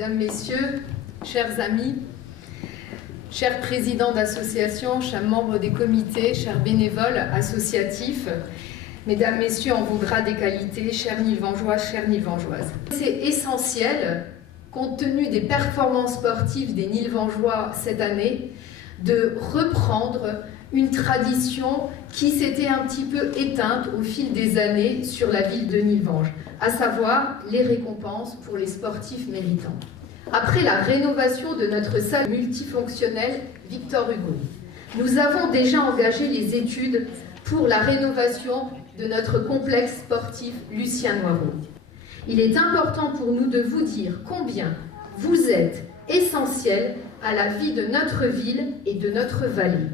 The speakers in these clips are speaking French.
Mesdames, Messieurs, chers amis, chers présidents d'associations, chers membres des comités, chers bénévoles associatifs, Mesdames, Messieurs, en vos grades et qualités, chers Nilvangeois, chères Nilvangeoises. C'est essentiel, compte tenu des performances sportives des Nilvangeois cette année, de reprendre une tradition qui s'était un petit peu éteinte au fil des années sur la ville de Nilvange, à savoir les récompenses pour les sportifs méritants. Après la rénovation de notre salle multifonctionnelle Victor Hugo, nous avons déjà engagé les études pour la rénovation de notre complexe sportif Lucien Noireau. Il est important pour nous de vous dire combien vous êtes essentiel à la vie de notre ville et de notre vallée.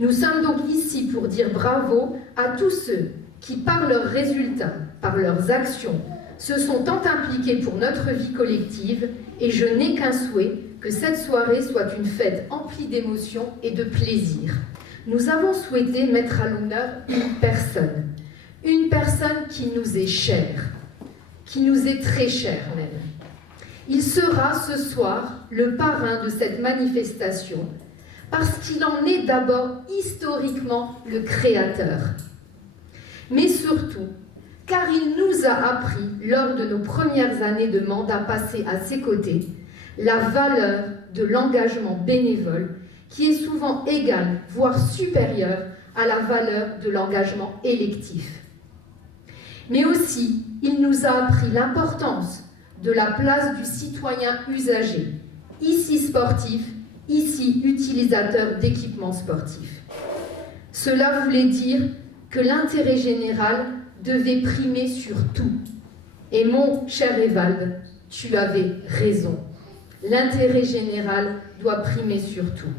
Nous sommes donc ici pour dire bravo à tous ceux qui, par leurs résultats, par leurs actions, se sont tant impliqués pour notre vie collective, et je n'ai qu'un souhait, que cette soirée soit une fête emplie d'émotions et de plaisir. Nous avons souhaité mettre à l'honneur une personne qui nous est chère, qui nous est très chère même. Il sera ce soir le parrain de cette manifestation, parce qu'il en est d'abord historiquement le créateur. Mais surtout, car il nous a appris, lors de nos premières années de mandat passé à ses côtés, la valeur de l'engagement bénévole, qui est souvent égale, voire supérieure, à la valeur de l'engagement électif. Mais aussi, il nous a appris l'importance de la place du citoyen usager, ici sportif, ici utilisateur d'équipements sportifs. Cela voulait dire que l'intérêt général devait primer sur tout. Et mon cher Evald, tu avais raison. L'intérêt général doit primer sur tout.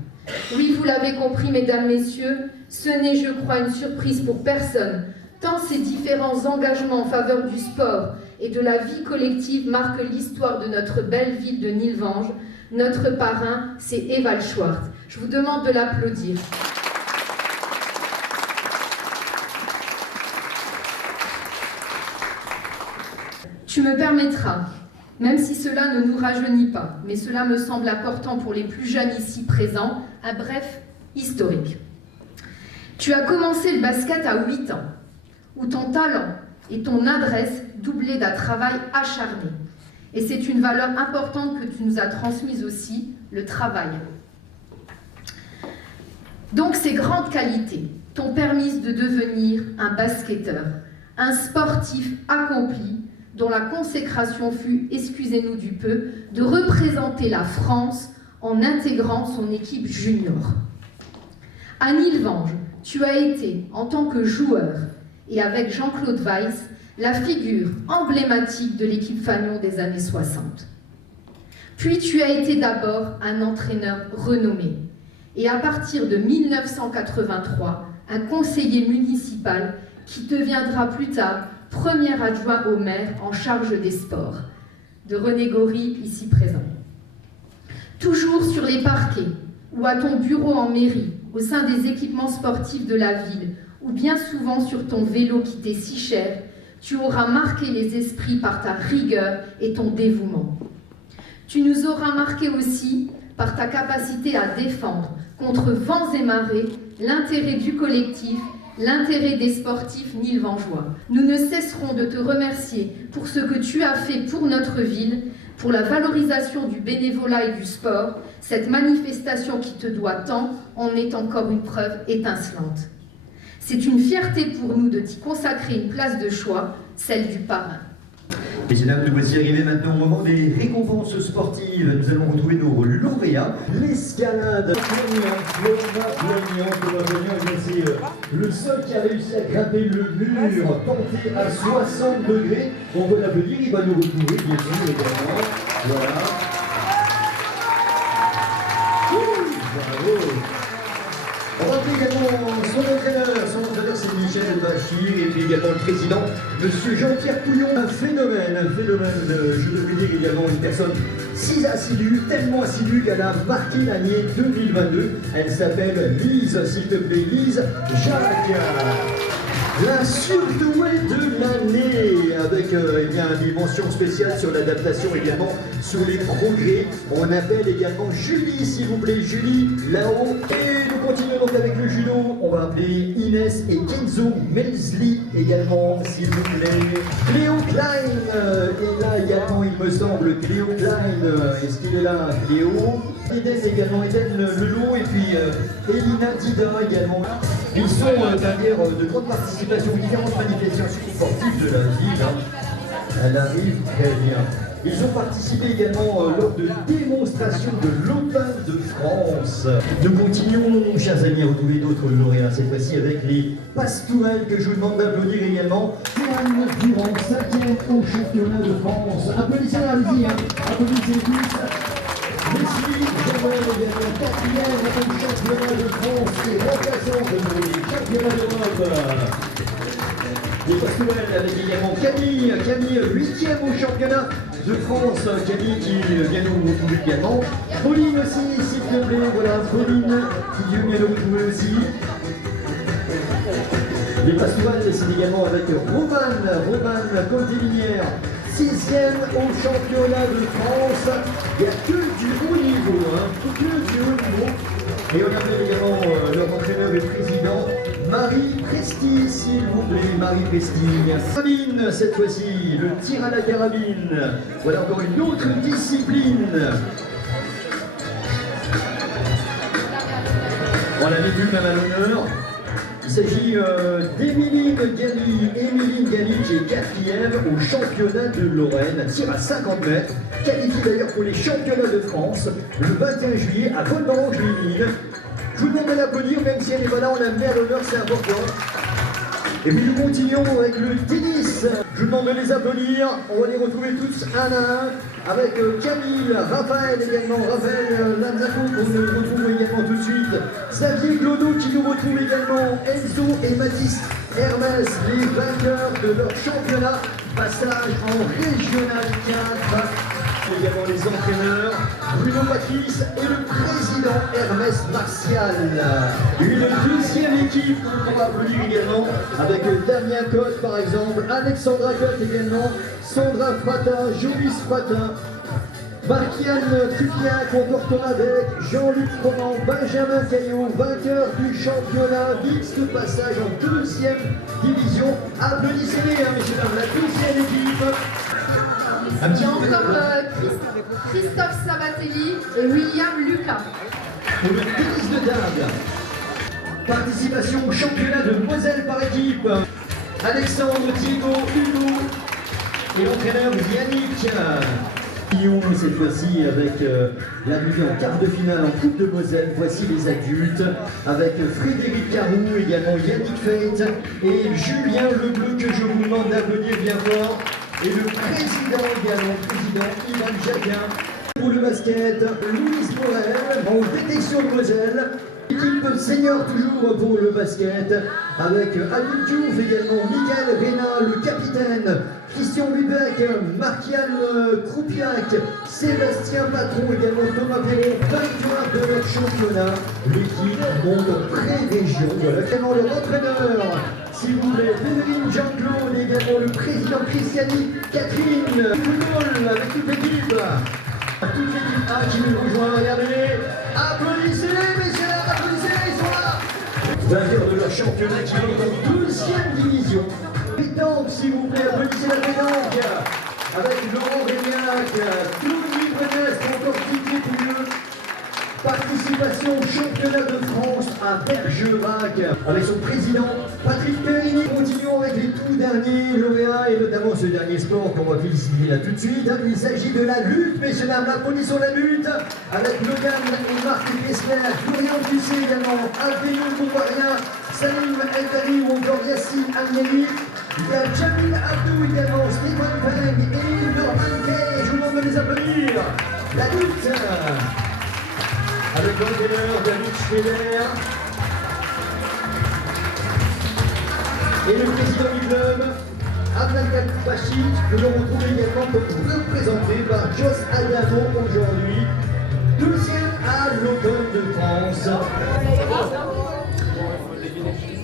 Oui, vous l'avez compris, mesdames, messieurs, ce n'est, je crois, une surprise pour personne, tant ces différents engagements en faveur du sport et de la vie collective marquent l'histoire de notre belle ville de Nilvange. Notre parrain, c'est Evald Schwartz. Je vous demande de l'applaudir. Tu me permettras, même si cela ne nous rajeunit pas, mais cela me semble important pour les plus jeunes ici présents, un bref historique. Tu as commencé le basket à 8 ans, où ton talent et ton adresse doublaient d'un travail acharné. Et c'est une valeur importante que tu nous as transmise aussi, le travail. Donc ces grandes qualités t'ont permis de devenir un basketteur, un sportif accompli, dont la consécration fut, excusez-nous du peu, de représenter la France en intégrant son équipe junior. À Nilvange, tu as été, en tant que joueur, et avec Jean-Claude Weiss, la figure emblématique de l'équipe Fagnon des années 60. Puis tu as été d'abord un entraîneur renommé, et à partir de 1983, un conseiller municipal qui deviendra plus tard premier adjoint au maire en charge des sports, de René Gory, ici présent. Toujours sur les parquets, ou à ton bureau en mairie, au sein des équipements sportifs de la ville, ou bien souvent sur ton vélo qui t'est si cher, tu auras marqué les esprits par ta rigueur et ton dévouement. Tu nous auras marqué aussi par ta capacité à défendre, contre vents et marées, l'intérêt du collectif, l'intérêt des sportifs nilvangeois. Nous ne cesserons de te remercier pour ce que tu as fait pour notre ville, pour la valorisation du bénévolat et du sport. Cette manifestation qui te doit tant en est encore une preuve étincelante. C'est une fierté pour nous de t'y consacrer une place de choix, celle du parrain. Messieurs, dames, nous voici arrivés maintenant au moment des récompenses sportives. Nous allons retrouver nos lauréats. L'escalade. C'est le seul qui a réussi à grimper le mur, tenté à 60 degrés. On va l'applaudir, il va nous retrouver, bien sûr, également. Voilà. Bravo. On va appeler également son entraîneur c'est Michel Bachir, et puis également le président, monsieur Jean-Pierre Pouillon. Un phénomène, je devrais dire également une personne si assidue, tellement assidue qu'elle a marqué l'année 2022. Elle s'appelle Lise, s'il te plaît, Lise Jacques. La surdouée de l'année avec eh bien, des mentions spéciales sur l'adaptation également, sur les progrès. On appelle également Julie, s'il vous plaît, Julie, là-haut. Et nous continuons donc avec le judo. On va appeler Inès et Kenzo Melsley également, s'il vous plaît. Cléo Klein est là également, il me semble. Cléo Klein, est-ce qu'il est là, Cléo? Eden également, Eden Lelot et puis Elina Dida également. Ils sont derrière de grandes participations aux différentes manifestations sportives de la ville. Elle arrive très bien. Ils ont participé également lors de démonstrations de l'Open de France. Nous continuons, chers amis, à retrouver d'autres lauréats, cette fois-ci avec les pastourelles que je vous demande d'applaudir également. Anne Durand, 5e au championnat de France. Applaudissez, allez-y, hein. Applaudissez tous. Leslie Joël également 4e au championnat de France et remplaçante de championnat d'Europe. Les pastourelles avec également Camille 8e au championnat de France. Camille qui vient nous retrouver également. Pauline aussi, s'il te plaît, voilà, Pauline qui vient nous retrouver aussi. Les pastourelles, c'est également avec Romane Côte-des-Lumières. 6e au championnat de France. Il n'y a que du haut niveau, hein, que du haut niveau. Et on appelle également leur entraîneur et président, Marie Presti, s'il vous plaît, Marie Presti. Carabine, cette fois-ci, le tir à la carabine. Voilà encore une autre discipline. On l'avait vu même à l'honneur. Il s'agit d'Émiline Galli qui est 4e au championnat de Lorraine, tir à 50 mètres, qualifié d'ailleurs pour les championnats de France, le 21 juillet à Volberange-les-Mines. Je vous demande de l'applaudir, même si elle n'est pas là, on la met à l'honneur, c'est important. Et puis nous continuons avec le tennis. Je vous demande de les applaudir, on va les retrouver tous un à un, avec Camille, Raphaël également, Raphaël Lanzaco qu'on nous retrouve également tout de suite, Xavier Clodo qui nous retrouve également, Enzo et Mathis Hermès, les vainqueurs de leur championnat, passage en régional 4. Également les entraîneurs, Bruno Patrice et le président Hermès Martial. Une deuxième équipe qu'on va applaudir également avec Damien Cotte par exemple, Alexandra Cotte également, Sandra Fratin, Jovis Fratin, Marquiane Tupiac, on portera avec Jean-Luc Roman, Benjamin Caillot, vainqueur du championnat mixte, passage en 2e division. Applaudissez-les, hein, messieurs dames, la deuxième équipe. Il y a encore Christophe Sabatelli et William Lucas. Pour le tennis de table, participation au championnat de Moselle par équipe. Alexandre, Thibaut, Hugo et l'entraîneur Yannick. Cette fois-ci avec l'arrivée en quart de finale en Coupe de Moselle. Voici les adultes avec Frédéric Carou, également Yannick Feit et Julien Lebleu que je vous demande d'applaudir bien fort. Et le président également, président Ivan Jacquin. Pour le basket, Louise Morel en détection de Moselle. Équipe senior toujours pour le basket, avec Adil Diouf également, Michael Rénat, le capitaine, Christian Lubeck, Marquiane Croupiac, Sébastien Patron également, Thomas Perron, vainqueur de leur championnat. L'équipe monte en pré-région. Voilà également leur entraîneur, s'il vous plaît, Pénéline Jean-Claude, également le président Christiani, Catherine, Football avec toute l'équipe. Toute l'équipe A qui nous rejoint, regardez, applaudissez-les messieurs, applaudissez-les, ils sont là. Vainqueur de leur championnat qui est en 2e division. Pétanque, s'il vous plaît, applaudissez la pétanque. Avec Laurent Rémiac, Claudie Brenest, encore Didier Pouilleux. Participation au championnat de France à Bergerac avec son président Patrick Perrini. Continuons avec les tout derniers lauréats et notamment ce dernier sport qu'on va féliciter là tout de suite. Il s'agit de la lutte, messieurs dames, applaudissons la lutte avec Logan et Marc Kessler, Florian Ducé également, Alvéno Bombarien, Salim El-Dani ou encore Yassine Al-Neni. Il y a Jamil Abdou également, Stephen Peng et Norman Kay. Je vous demande de les applaudir. La lutte avec l'entraîneur David Schneider et le président du club, Abdelkader Bachit, que l'on retrouve également comme représenté par Jos Adamo aujourd'hui, 2e à l'Open de France.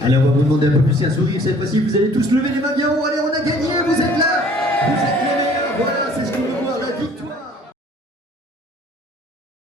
Allez, on va vous demander un peu plus un sourire cette fois-ci. Vous allez tous lever les mains bien haut. Allez, on a gagné, vous êtes là. Vous êtes les meilleurs, voilà.